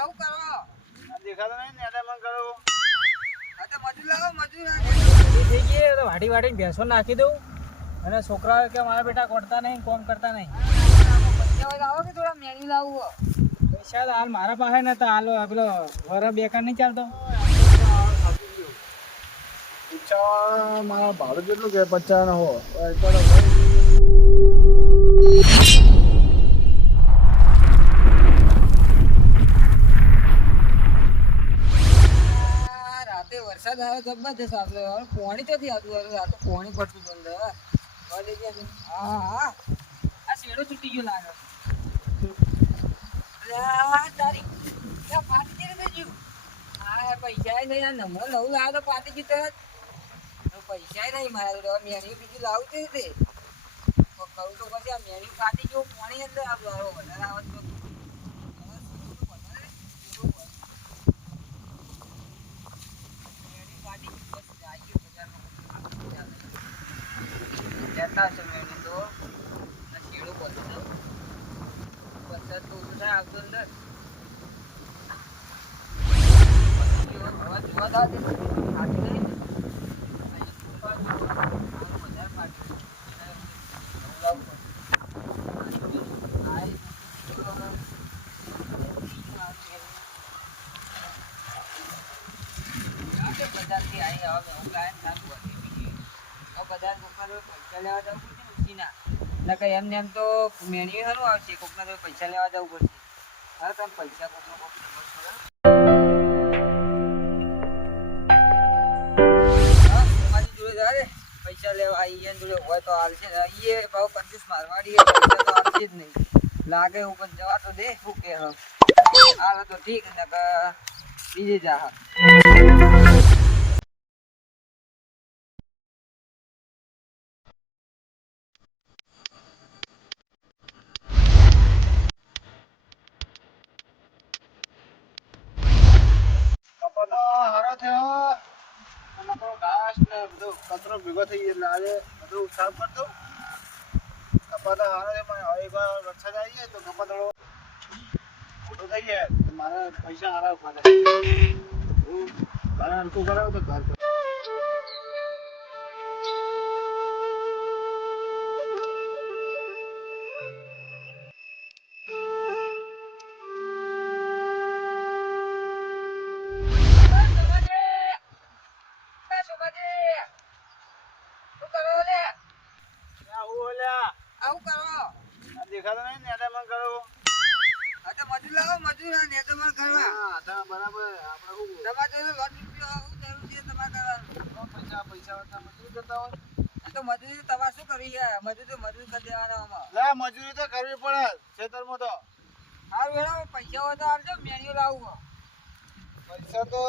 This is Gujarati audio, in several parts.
આવું કરો દેખાતો નહીં ને એટલે મને કરો. આ તો મજૂર લાવો મજૂર એ થઈ ગઈ તો વાડી વાડીને ભેંસો નાખી દઉં અને છોકરાઓ કે મારા બેટા કોટતા નહીં કોમ કરતા નહીં. પૈસા લાવો કે થોડા મેન્યુ લાવવું પૈસા તો હાલ મારા પાસે નતા હાલ પેલો વર બેકાર નહીં ચાલતો. ઈચ્છા મારા ભાડું કેટલું કે 50 ના હો રાતે વરસાદ આવે જબરદસ્ત આપણે પોણી તો આવતું રાતે પોણી પડતું બંધ હા હા આ શેડો તૂટી ગયો લાગે. તારી ફાટી ગઈ ને હા પૈસા નહીં આ નમો નવું લાવે તો ફાટી ગઈ તરત પૈસા નહીં મારા મેન્યુ બીજું લાવું તે રીતે કહું તો પછી આ મેન્યુ ફાટી ગયું પાણી અંદર વધારે આવે તો જતા હશે મેન્યુ તો શેડો બોલતો વરસાદ તો ઓછો થાય આવતો અંદર જોવા દે ફાટી નહીં એમને એમ તો મેળવી સારું આવશે કોકના તો પૈસા લેવા જવું પડશે હા તમે પૈસા કોકનો કોક પૈસા લેવા અહીંયા જોડે હોય તો હાલશે ને એ ભાવ કંજૂસ મારવાડી પૈસા તો આવશે જ નહીં લાગે હું પણ જવા તો દે શું કે હાલ તો ઠીક ને બીજે જા કચરો ભેગો થઈ ગયો એટલે આજે બધું સાફ કરતો કપાતા હારો છે પણ હવે એકવાર વરસાદ આવી જાય તો કપાતળો મોટો થઈ જાય તો મારે પૈસા હારા પડે હું ઘર હલકું કરાવું તો ઘર આવું કરો દેખાતો નહીં ને એટલે મને કરો. હા તો મજૂર લાવો મજૂર ને તો મને કરવા હા બરાબર આપણે શું તમારે તો લોટ રૂપિયો આવું જરૂર છે તમારે કરવાનું પૈસા પૈસા મજૂરી કરતા હોય તો મજૂરી તમારે શું કરવી છે મજૂરી કરી દેવાના આમાં લે મજૂરી તો કરવી પડે ખેતરમાં તો સારું વેળા પૈસા હોય તો આવજો મેન્યુ લાવું પૈસા તો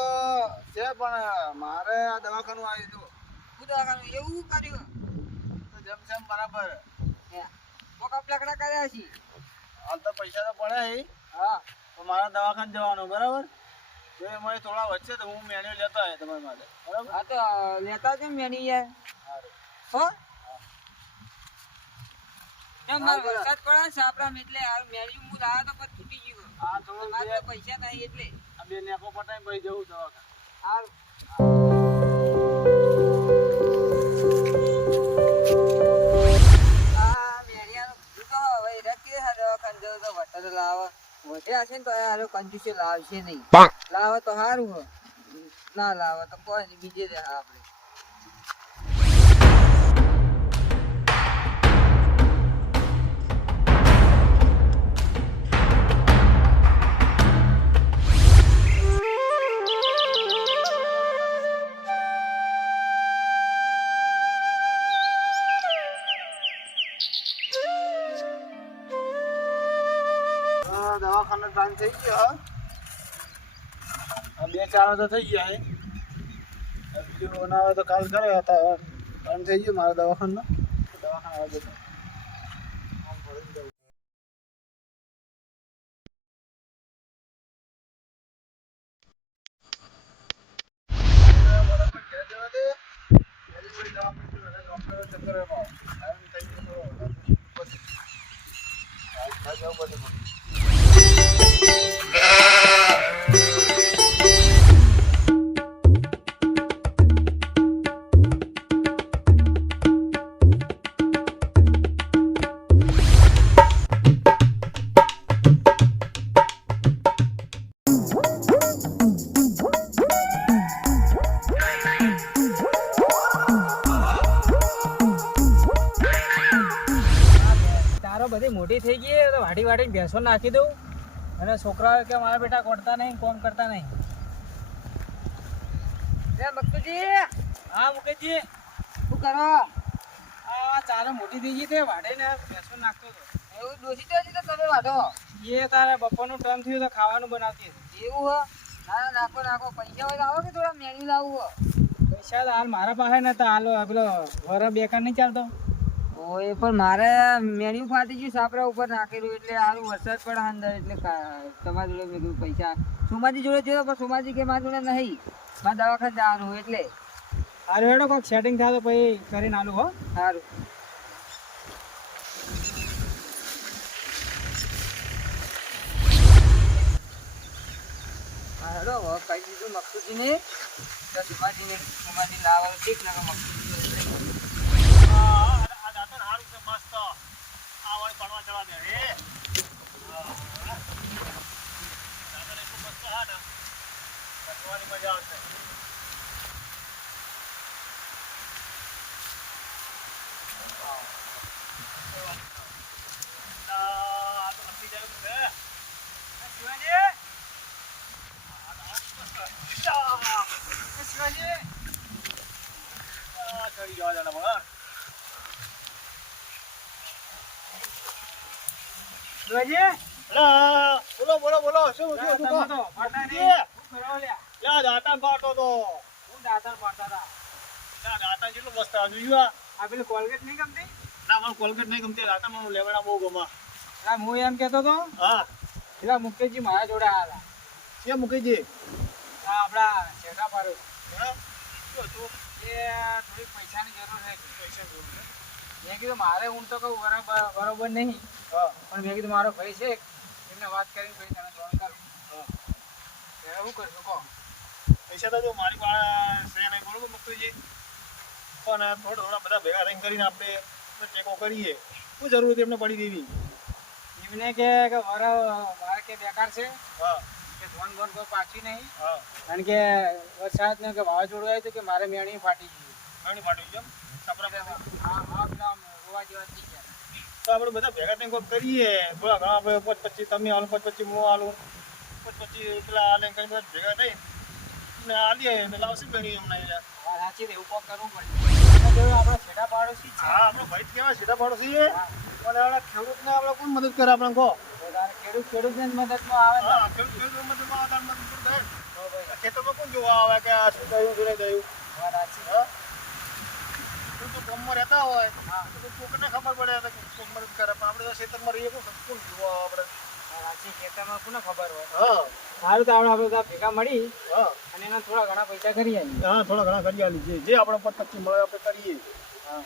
છે પણ મારે આ દવાખાનું આવી હતું શું દવાખાનું એવું કર્યું તો જેમ જેમ બરાબર મોકા પ્લાકડા કર્યા છે હાલ તો પૈસા તો પડે હા તો મારા દવાખાને જવાનું બરાબર તો એમાં થોડા વચ્ચે તો હું મેન્યુ લેતો આવ્યો તમારા માટે બરાબર હા તો લેતા જ મેન્યુ યાર હો એમ મારે વરસાદ પડે છે આપણા એટલે આ મેન્યુ હું લાવ્યો તો પછી તૂટી ગયું આ થોડું મારે પૈસા નહીં એટલે આ બે નેકો પટાઈ ભાઈ જવું દવાખાને આ કંજુસે લાવશે નહીં લાવે તો સારું ના લાવે તો કોઈ નહીં બીજે જ આપણે દવાખાનો ટાઈમ થઈ ગયો હા 2-4 તો થઈ ગયા બીજું બનાવે તો કાલ કરે હતા ટાઈમ થઈ ગયો મારા દવાખાનો દવાખાના આવી જતો મોટી થઈ ગઈ તો વાટી વાટીને ભેંસો નાખી દઉં અને છોકરાઓ કે મારા બેટા કોણતા નહીં કોમ કરતા નહીં. મક્તુજી હા મુકેશજી, શું કરો? આ ચારે મોટી થઈ ગઈ તે વાટીને ભેંસો નાખતો હતો. એવું ડોસી તો હજી તો તમે વાઢો. એ તારે બપોરનું ટાઈમ થયું તો ખાવાનું બનાવતી હતી. એવું હો? ના નાખો નાખો. પૈસા હોય તો આવો કે થોડા મેન્યુ લાવવું હો. પૈસા તો હાલ મારા પાસે નતા. હાલ પેલો વર બેકાર નહીં ચાલતો. ઓય પણ મારે મેન્યુ ફાટી ગયું સાપરા ઉપર નાખેલું એટલે સારું વરસાદ પડે અંદર એટલે તમારી જોડે મેં કીધું પૈસા સોમાજી જોડે જોયો પણ સોમાજી કે મારી જોડે નહીં, મારે દવાખાને જવાનું એટલે હારું હેડો કોઈક સેટિંગ થાય તો પછી કરીને આલું હો. સારું. હા હેડો હવે કહી દીધું મકસુદજીને તો સોમાજીને સોમાજી લાવવાનું ઠીક ના મકસુદજી મજા આવશે. ચડી જવા દેના ભગવાન. બોલો બોલો બોલો શું દાતા પાડતો તો દાતા જેટલું મસ્ત આવ્યું. આ પેલું કોલગેટ નહીં ગમતી? ના મને કોલગેટ નહીં ગમતી, દાતા મને લેવડા બહુ ગમા. હું એમ કહેતો હતો હા પેલા મુકેશજી મારા જોડે આવ્યા છે મુકેશજી. હતા. આપણા શેઠા પાડો હા શું હતું? એ થોડીક પૈસાની જરૂર છે. મેં કીધું મારે હું તો કહું બરોબર નહીં, હા પણ મેં કીધું મારો ભાઈ છે એમને વાત કરીને ભાઈ તને જોઈન કરું. ત્યારે શું કરશું કહો? પૈસા તો જો મારી પાસે છે નહીં બરોબર મુકેશજી, પણ થોડા બધા ભેગા થઈને કરીને આપણે ટેકો કરીએ. શું જરૂર હતી એમને પડી દેવી? એમને કે મારે કે બેકાર છે હા કે ફોન બોન કોઈ પાછી નહીં, હા કારણ કે વરસાદ ને કે વાવાઝોડું આવ્યું તો કે મારે મેણી ફાટી ગયું. ઘણી પાટી ગયો હા હા પેલા રોવા જેવા થઈ ગયા. તો આપણે બધા ભેગા થઈને કોઈ કરીએ. થોડા ઘણા આપણે 25 તમે આલો 25 હું આલું 25 પેલા આલે કરીને બધા ભેગા થઈ ને આલીએ એટલે લાવશે બેણી એમને. હા સાચી એવું કોક કરવું પડે. આપણા છેડા પાડોશી છે. હા આપણો ભાઈ કેવા સીધા પાડોશી છે, પણ આપણા ખેડૂતને આપણે કોણ મદદ કરે આપણે કહો? ખેડૂતને જ મદદમાં આવે ને. હા ખેડૂત મદદમાં આવતા મદદ કરે. ખેતરમાં કોણ જોવા આવે કે આ શું થયું શું નહીં થયું? વાત સાચી. હા તો ગામમાં રહેતા હોય હા તો કોકને ખબર પડે કે કોણ મદદ કરે, પણ આપણે તો ખેતરમાં રહીએ કોણ જોવા આપણે? સાચી. ખેતરમાં કોને ખબર હોય. હા સારું તો આપણે બધા ભેગા મળી હા અને એના થોડા ઘણા પૈસા કરી આવીએ. હા થોડા ઘણા કરી આલી જે આપણે 25 મળે આપણે કરીએ. હા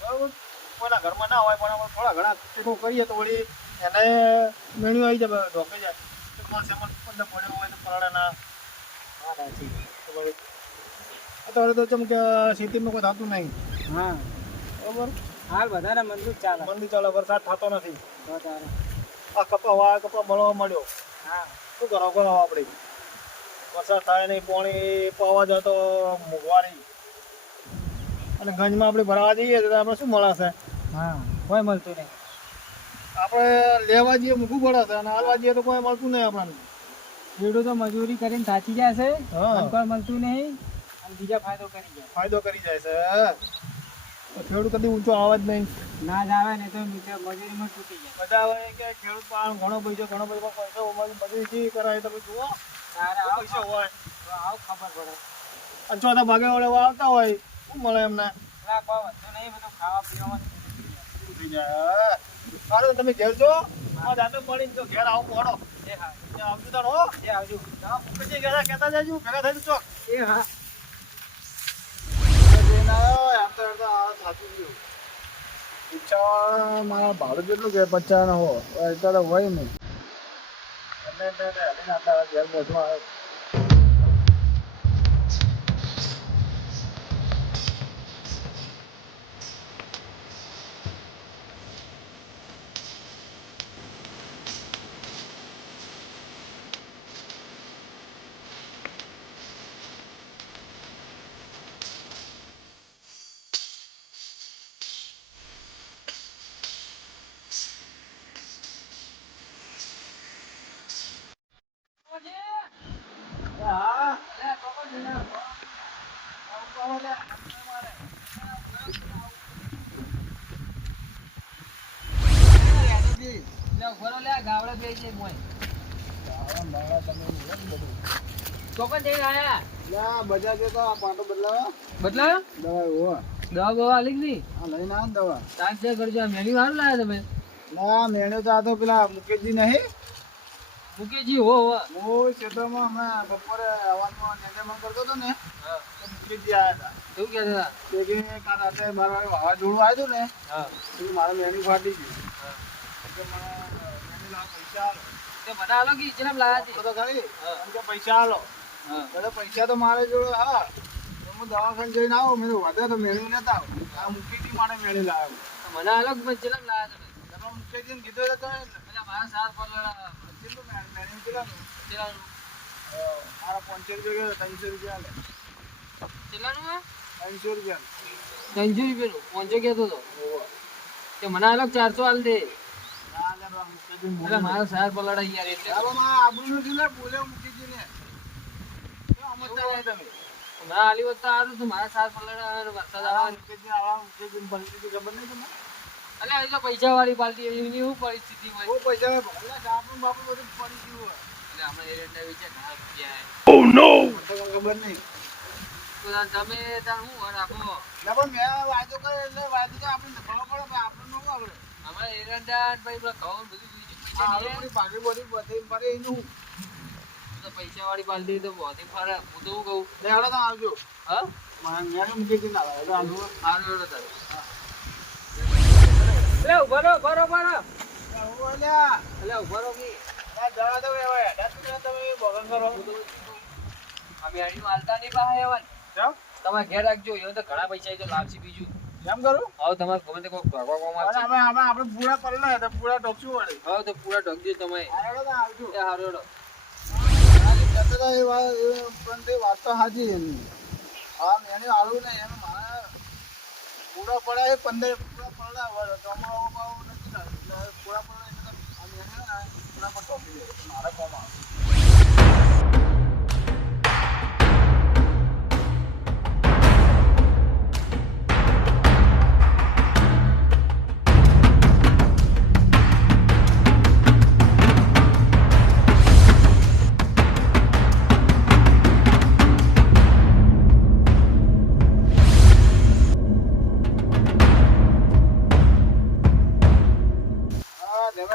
બરાબર. કોઈના ઘરમાં ના હોય પણ આપણે થોડા ઘણા ટેકો કરીએ તો વળી એને મેળ્યું આવી જાય ઢોકે જાય તો માણસ એમાં પડે પડ્યો હોય તો પરાડે ના. વાત સાચી. તો વળી અત્યારે તો જેમ કે ખેતીમાં કોઈ થતું નહીં હા બરાબર. હાલ બધાને મજબૂત ચાલે. મંદી ચાલે, વરસાદ થતો નથી. તો તારે. આ કપા મળવા મળ્યો. હા શું કરો આપણે? વરસાદ થાય નહીં, પાણી પાવા જાય તો મોંઘવારી, અને ગંજમાં આપણે ભરાવા જઈએ તો આપણે શું મળશે? હા કોઈ મળતું નહીં. આપણે લેવા જઈએ મૂકવું પડે છે અને હાલવા જઈએ તો કોઈ મળતું નહીં આપણને. ખેડૂતો મજૂરી કરીને થાચી જાય છે, હા. અને કોઈ મળતું નહીં અને બીજા ફાયદો કરી જાય. ફાયદો કરી જાય છે. તો ખેડૂત કદી ઊંચો આવે જ નહીં. ના જ આવે ને તો મજૂરીમાં તૂટી જાય. બધા હોય કે ખેડૂત પાસે ઘણો પૈસો પૈસો મજૂરી કેવી કરાય તો જુઓ તારે આવો પૈસો હોય. તો આવો ખબર પડે. અને ચોથા ભાગે વળે આવતા હોય શું મળે એમને? ના કોઈ વધુ નહીં, બધું ખાવા પીવામાં શું થઈ જાય? સારું તમે ઘેર જો, દાદા પડીને જો ઘેર આવું પડો. એ હા આવજો તાર હો. એ આવજો. પછી ઘેરા કહેતા જજો ભેગા થઈ ચોક. એ હા મારા ભાડું કેટલું કે 50 હો અત્યારે હોય નહીં. ઘેર પહોંચવા આવે. લે ઉભો રહો લે ગાવડે બેસી જઈ મોય ચોકન જઈને આયા લા બજાર જતો આ પાટો બદલાવા બદલાયો દવા એવો દવા બવા આલી કે નહીં આ લઈને આવ દવા તાજ જે કરજો આ મેની વાર લાયા તમે ના મેળ્યો તો આ તો પેલા મુકેશજી નહીં મુકેજી હો હું ક્ષેત્રમાં હમણાં બપોરે અવાજમાં નિર્માણ કરતો હતો ને હા તો મુકેશજી આવ્યા શું કહેતા હતા તે કે કાલ રાતે મારા વાવાઝોડું આવ્યું હતું ને હા તો મારે મેની ફાટી ગયું હા એટલે મને મેની લાવ પૈસા આલો તે મને આલો કે ઇજરામ લાયા છે તો ખરી હા. એમ કે પૈસા આલો હા એટલે પૈસા તો મારે જોડે હા તો હું દવાખાને જઈને આવું મેં વધે તો મેળવી લેતા આવું આ મુકેશજી માટે મેળવી લાવ્યો તો મને આલો કે પછી ઇજરામ લાયા તમે તમે મુકેશજીને કીધું તો તમે એટલે મારા સાર પર કેટલું મેળવી કેટલાનું ચેલાનું મારા 500 રૂપિયા 300 રૂપિયા લે ચેલાનું 300 રૂપિયા 300 રૂપિયાનું 500 કહેતો હતો કે મને આલો 400 આલ દે ના લે બા મુકેશજી એટલે મારા સાર પર લડાઈ યાર એટલે ચાલો માં આબરૂનું છે ને બોલે મુકેશજીને તો સમજતા નહીં તમે મને આલી હોત તો સારું હતું મારા સાર પર લડાઈ વરસાદ આવે મુકેશજી આવા મુકેશજીની પરિસ્થિતિ ખબર નહીં તમને એટલે એ તો પૈસા વાળી પાર્ટી એની શું પરિસ્થિતિ હોય બહુ પૈસા ભગવાન આપણું બાપુ બધું પડી ગયું હોય એટલે આપણે એરંડા વિશે ઘણા રૂપિયા મને તો ખબર નહીં તો તમે તાર શું રાખો ના પણ મેં વાયદો કર્યો એટલે વાયદો તો આપણે ખબર પડે પણ આપણને શું આપણે અમારે એરંડા ને પછી પેલા ઘઉં ને બધું બીજું પૈસા આ નહીં આપણી ભાગી બધી બધે પડે એનું તો પૈસા વાળી પાર્ટી તો બહુ ફરે હું તો શું કહું લે હાલો તો આવજો હા મેં મુકેશજી ના આવે એટલે આવજો સારું એડો તારું એટલે ઉભો રહો બરોબર ઓલ્યા એટલે ઉભો રહો કે આ જવા દો હવે હેડા તમે બગન કરો અમે હાડીમાં હાલતા નહીં પાસે એવા જાવ તમે ઘેર રાખજો એવું તો ઘણા પૈસા તો લાવશે બીજું એમ કરું હવે તમારે ગમે તે કોઈ ભાગવા કોમ અને આવશે આપણે પૂરા પડે તો પૂરા ડોકશું વળે હવે તો પૂરા ઢોકજો તમે હાલો તો આવજો એ હારું એડો પણ તે વાત તો સાચી એમની હા મેને આવું ને એમ મારે પૂરા પડાય 15 પૂરા પડાય તમારો નથી એટલે પૂરા પડાય એટલે આ મેને પૂરા પર ટોપી દે મારા કોમ આવે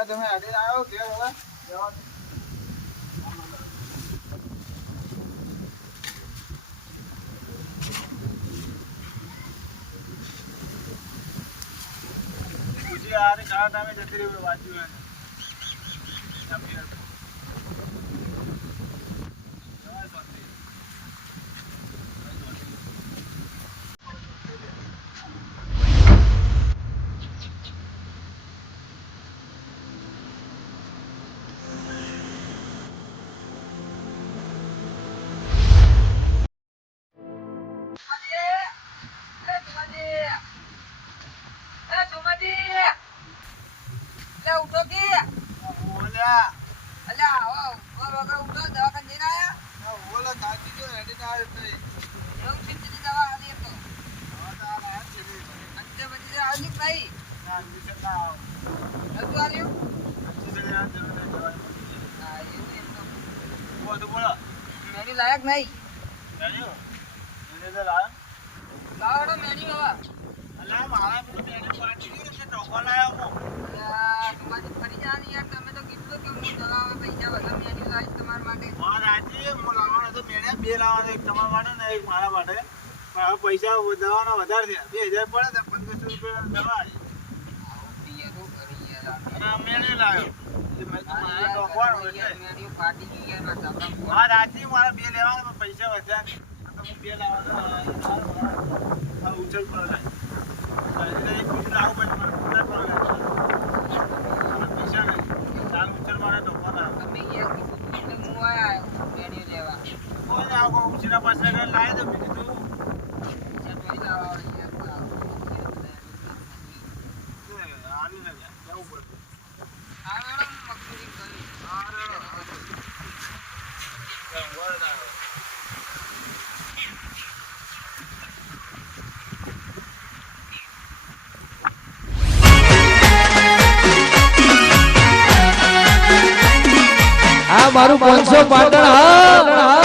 તમે અડીને આવ્યો ઘેર હવે જવા દે. પૂછી આરે ઘણા ટાઈમે જતી રહી વાંચ્યું એને ઓલ્યા ઓલા કાકી જો અડીને આવ્યો એટલે હવે તો આ લાયા છે રે. ના નિશે ના આવો નિશે ના જરૂર નહીં જવાય બોલો બોલો લાયક નહીં જાણ્યો એને તો લાવ લાવડો મેની બાબા અલા મારા પેલું બેને પાટી ગયું એટલે ટોકો લાવ્યો હું તમારી ફરી જવાની યાર તમે તો કીધું કે હું દલાવા પૈસા બધા મેન્યુ લાવીશ તમારા માટે મારા આજે હું લાવવાનો હતો મેને બે લાવવાનો એક તમારા માટે ને એક મારા માટે પણ હવે પૈસા દવાના વધારે થયા 2000 પડે તો 1500 રૂપિયા દવા આવી. અને આ મેને લાવ્યો એટલે મેં તો મારા ટોકવાનો એટલે પાર્ટી ગઈ યાર ના સાબરા હા રાજી મારા બે લેવાના પણ પૈસા વધ્યા નહીં. આ તો હું બે લાવવાનો આ ઉછળ પર લાય એટલે એક બીજું લાવું પછી મારે પૂરા પર લાય પૈસા નહીં ચાલ ઉછળ મારે ટોકવાના તમે યાર કીધું એટલે હું આયા મેન્યુ લેવા કોઈ ના આવો ઉછળા પાસે લાય તો બીજું તો થોડી લાવવા યાર આની ના જાય જવું પડશે આ મેડમ મજૂરી કરી હા રે વરદ આવ્યો મારું 500 પાટણ હા